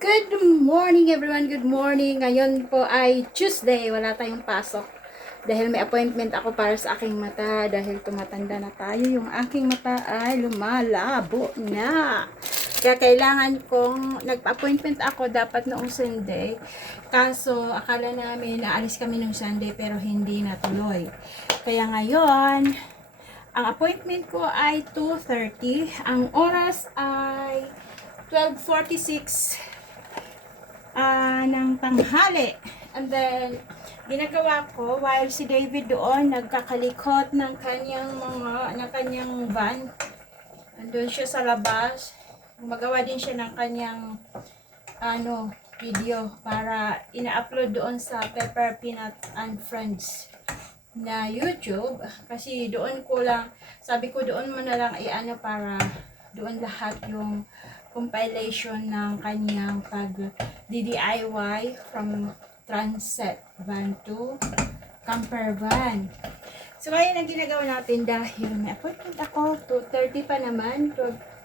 Good morning everyone, good morning. Ngayon po ay Tuesday, wala tayong pasok. Dahil may appointment ako para sa aking mata. Dahil tumatanda na tayo, yung aking mata ay lumalabo na. Kaya kailangan kong, nagpa-appointment ako dapat noong Sunday. Kaso akala namin naalis kami ng Sunday pero hindi natuloy. Kaya ngayon, ang appointment ko ay 2:30. Ang oras ay 12:46 ng tanghali. And then, ginagawa ko while si David doon nagkakalikot ng kanyang van. Andun siya sa labas. Gumagawa din siya ng kanyang video para ina-upload doon sa Pepper Peanut and Friends na YouTube. Kasi doon ko lang, sabi ko doon mo na lang para doon lahat yung compilation ng kanyang pag DIY from transit van to camper van. So ngayon ang ginagawa natin dahil may appointment ako, 2:30 pa naman,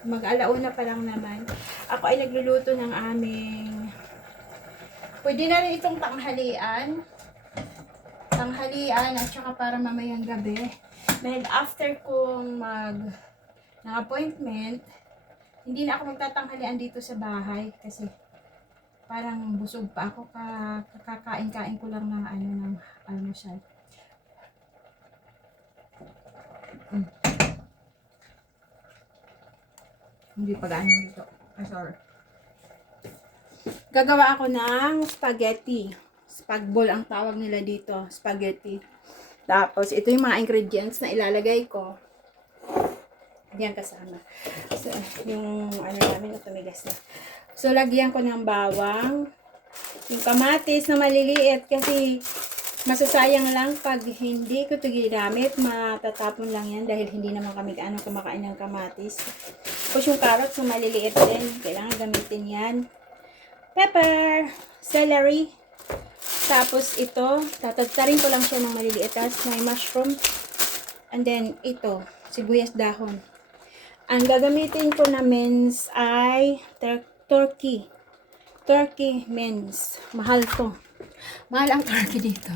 mag-alauna pa lang naman. Ako ay nagluluto ng aming, pwede na rin itong tanghalian at saka para mamayang gabi. Dahil after kong ng appointment, hindi na ako magtatanghalian dito sa bahay kasi parang busog pa ako, kakain-kain ko lang ng ng almusal. Hindi pa gaano dito. Sorry. Gagawa ako ng spaghetti. Spagbol ang tawag nila dito, spaghetti. Tapos ito yung mga ingredients na ilalagay ko. Diyan kasama. So, yung namin na tumigas na. So, lagyan ko ng bawang. Yung kamatis na maliliit kasi masasayang lang pag hindi ko ito ginamit. Matatapon lang yan dahil hindi naman kami kumakain ng kamatis. Tapos yung carrots na maliliit din. Kailangan gamitin yan. Pepper, celery. Tapos ito, tatadtarin ko lang siya ng maliliit. Tapos may mushroom. And then ito, sibuyas dahon. Ang gagamitin ko na mince ay turkey mince. Mahal to. Mahal ang turkey dito.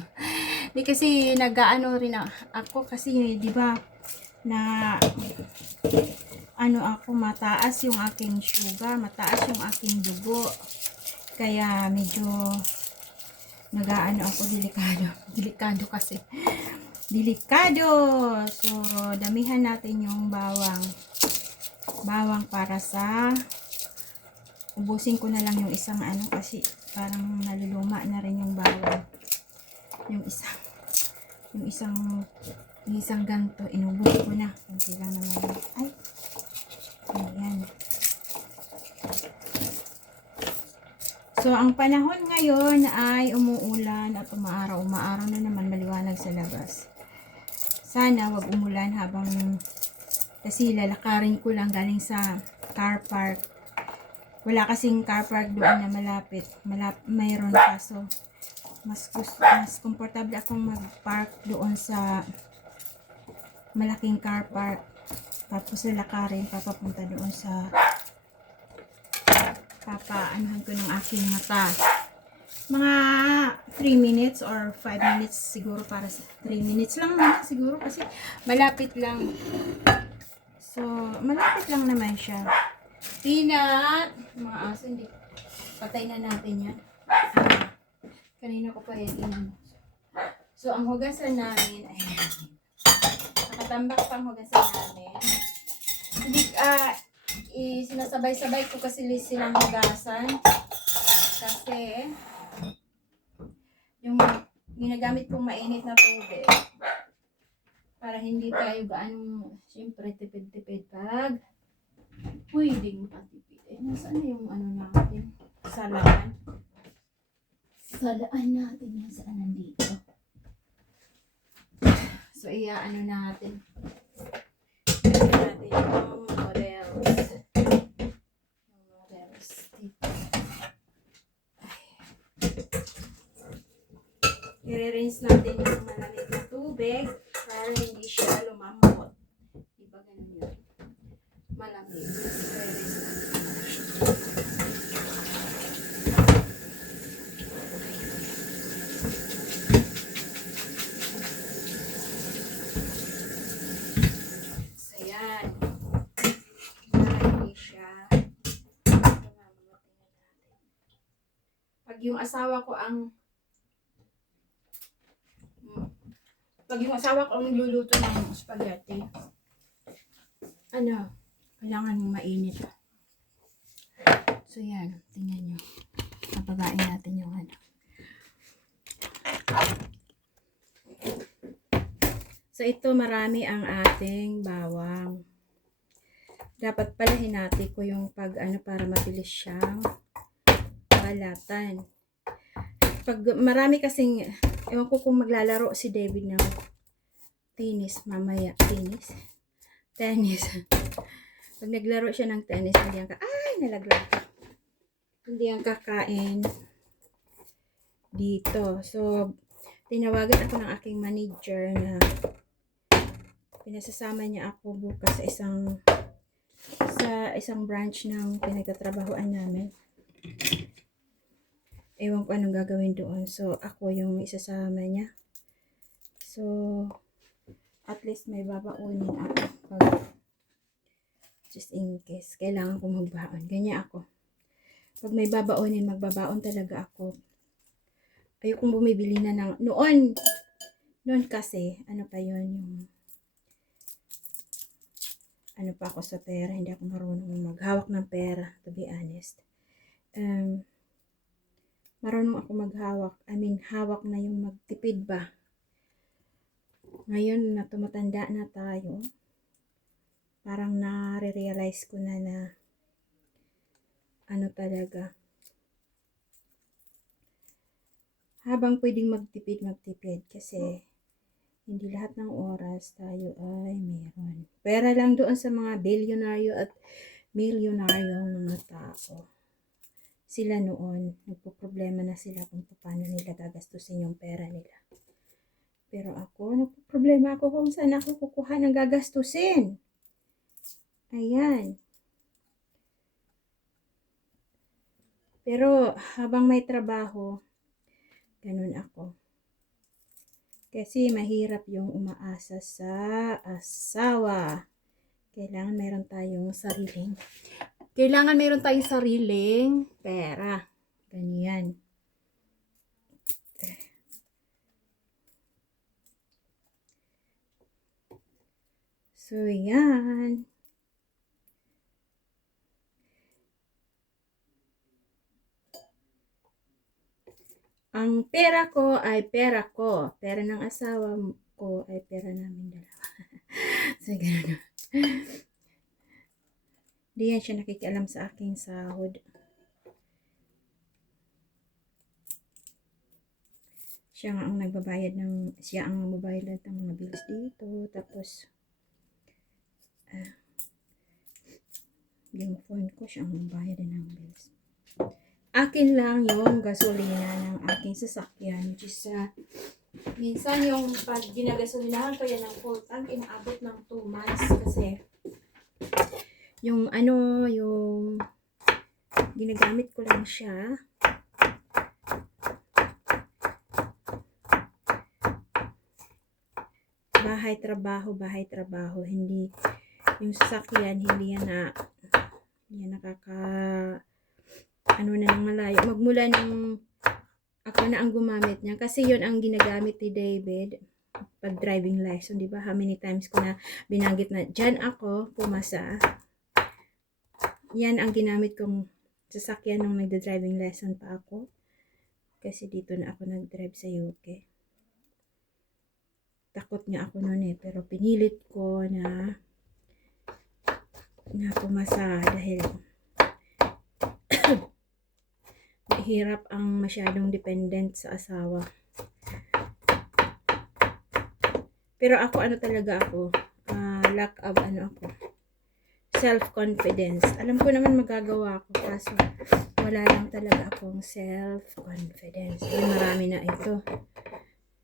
Di kasi nag-aano rin ako kasi di ba na ako mataas yung aking sugar, mataas yung aking dugo. Kaya medyo nag-aano ako, delikado kasi. Delikado. So damihan natin yung bawang para sa ubusin ko na lang yung isang kasi parang naluluma na rin yung bawang, yung isang ganto inubos ko na, konti lang naman. Ayan. So ang panahon ngayon ay umuulan at umaaraw na naman, maliwanag sa labas. Sana wag umulan kasi lalakarin ko lang galing sa car park. Wala kasing car park doon na malapit. Mayroon kaso mas komportable akong mag-park doon sa malaking car park. Tapos lalakarin papapunta doon sa papaanuhan ko ng aking mata. Mga 3 minutes or 5 minutes siguro, para sa 3 minutes lang naman siguro kasi malapit lang. So, malapit lang naman siya. Peanut. Mga aso, hindi. Patay na natin yan. Kanina ko pa yan inano. So, ang hugasan namin, ayan. Nakatambak pa ang hugasan namin. Hindi, sinasabay-sabay ko kasi silang hugasan. Kasi, yung ginagamit kong mainit na tubig. Para hindi tayo gaano, siyempre, tipid-tipid pag pwedeng patipid. Nasaan na yung natin? Salaan. Salaan natin yan. Saan nandito? So, natin. Natin yung models. I-rinse natin yung malamig na tubig para hindi siya lumambot. Diba ganun yun? Malamig. I-rinse natin. yung asawa ko ang nagluluto ng spaghetti, ano, kailangan mainit. So yan, tingnan nyo. Papagain natin yung ano. So ito, marami ang ating bawang. Dapat pala hinati ko yung pag ano para mabilis siyang balatan. Pag marami kasing, ewan ko kung maglalaro si David ng tennis mamaya. Tennis. Pag naglaro siya ng tennis, hindi yan nalaglag ka. Hindi yan kakain dito. So, tinawagan ako ng aking manager na pinasasama niya ako bukas sa isang branch ng pinagtatrabahoan namin. Ewan ko anong gagawin doon. So, ako yung isasama niya. So, at least may babaunin ako. Just in case. Kailangan ko magbaon. Ganyan ako. Pag may babaunin, magbabaon talaga ako. Ayokong bumibili na ng... Noon kasi, ano pa yun, yung... Ano pa ako sa pera. Hindi ako marunong maghawak ng pera, to be honest. Marunong ako maghawak. Hawak na yung magtipid ba. Ngayon na tumatanda na tayo, parang na-realize ko na ano talaga. Habang pwedeng magtipid kasi hindi lahat ng oras tayo ay meron. Pera lang doon sa mga bilyonaryo at milyonaryong mga tao. Sila noon, nagpo-problema na sila kung paano nila gagastusin yung pera nila. Pero ako, nagpo-problema ako kung saan ako kukuha ng gagastusin. Ayan. Pero habang may trabaho, ganun ako. Kasi mahirap yung umaasa sa asawa. Kailangan meron tayong sariling pera. Ganyan. So, yan. Ang pera ko ay pera ko. Pera ng asawa ko ay pera namin dalawa. So, gano'n. Di yan siya nakikialam sa aking sahod. Siya ang magbabayad ng mga bills dito. Tapos, yung phone ko, siya ang magbayad ng bills. Akin lang yung gasolina ng aking sasakyan, which is minsan yung pag ginagasolinahan ko yan ng full tank, inaabot ng 2 months kasi yung ginagamit ko lang siya bahay trabaho, hindi yung sasakyan, hindi yan ng malayo. Magmula nung ako na ang gumamit niya. Kasi yun ang ginagamit ni David pag driving license. Diba? How many times ko na binanggit na dyan ako pumasa. Yan ang ginamit kong sasakyan nung nagda-driving lesson pa ako. Kasi dito na ako nag-drive sa UK. Takot nga ako noon pero pinilit ko na pumasa dahil mahirap ang masyadong dependent sa asawa. Pero ako lack of self-confidence. Alam ko naman magagawa ko kaso wala lang talaga akong self-confidence. Marami na ito.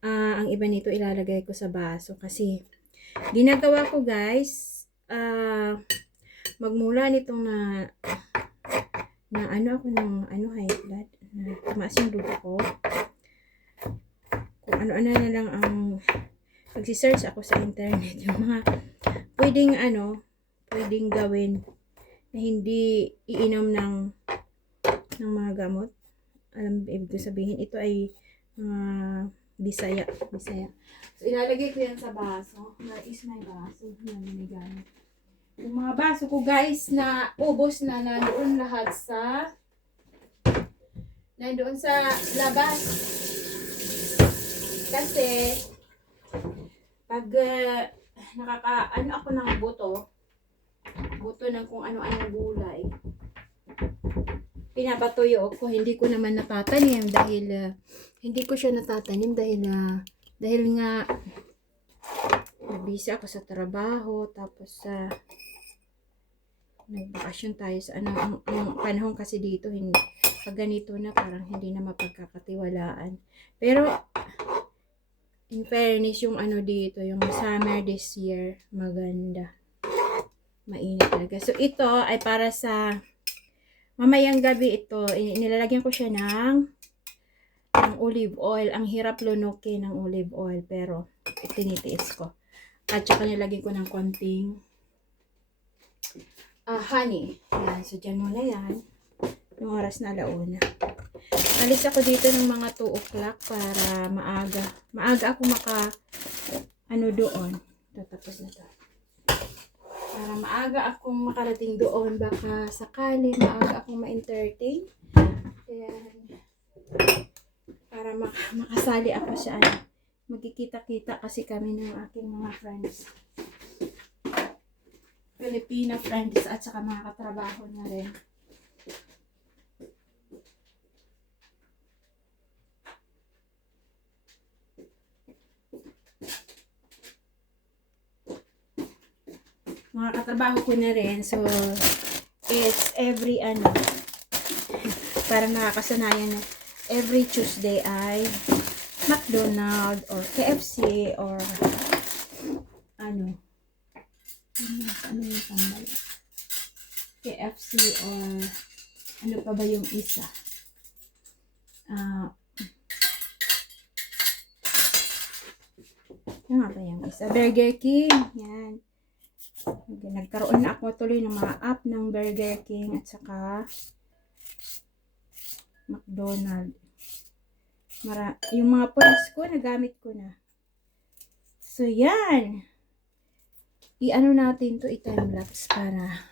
Ang iba nito ilalagay ko sa baso kasi ginagawa ko guys, magmula nitong na ako ng high blood, tumaas yung dugo ko. Kung ano-ano na lang ang magsi-search ako sa internet yung mga pwedeng gawin na hindi iinom ng mga gamot. alam ibig ko sabihin. Ito ay Bisaya. Bisaya. So, ilalagay ko yan sa baso. Where is my baso? Yan, may gamit. Yung mga baso ko, guys, na ubos na nandoon lahat nandoon sa labas. Kasi, pag ano ako ng buto ng kung ano-anong gulay, pinapatuyo ko, hindi ko naman natatanim dahil hindi ko siya natatanim dahil nga busy ako sa trabaho, tapos nagbakasyon tayo sa ang panahon kasi dito, hindi, pag ganito na parang hindi na mapagkakatiwalaan. Pero in fairness, yung dito, yung summer this year, maganda. Mainit talaga. So ito ay para sa mamayang gabi. Ito, nilalagyan ko siya ng olive oil. Ang hirap lunukin ng olive oil, pero tinitiis ko. At saka nilagyan ko ng konting honey. Yan. So, dyan muna yan. Yung oras na alauna. Alis ako dito ng mga 2 o'clock para maaga. Maaga ako doon. Tatapos na to. Para maaga akong makarating doon. Baka sakali maaga akong ma-entertain. Ayan. Para makasali ako sa magkikita-kita kasi kami ng aking mga friends. Filipina friends at saka mga katrabaho na rin. Mga katrabaho ko na rin. So, it's every parang nakakasanayan na every Tuesday ay McDonald's or KFC or ano yung tambal? KFC or ano pa ba yung isa? Ano nga ba yung isa? Burger King. Yan. Nagkaroon na ako tuloy ng mga app ng Burger King at saka McDonald's. Yung mga points ko, nagamit ko na. So, yan. I-ano natin to, i-timelapse para,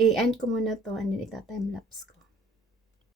i-end ko muna to, and then ita-timelapse ko.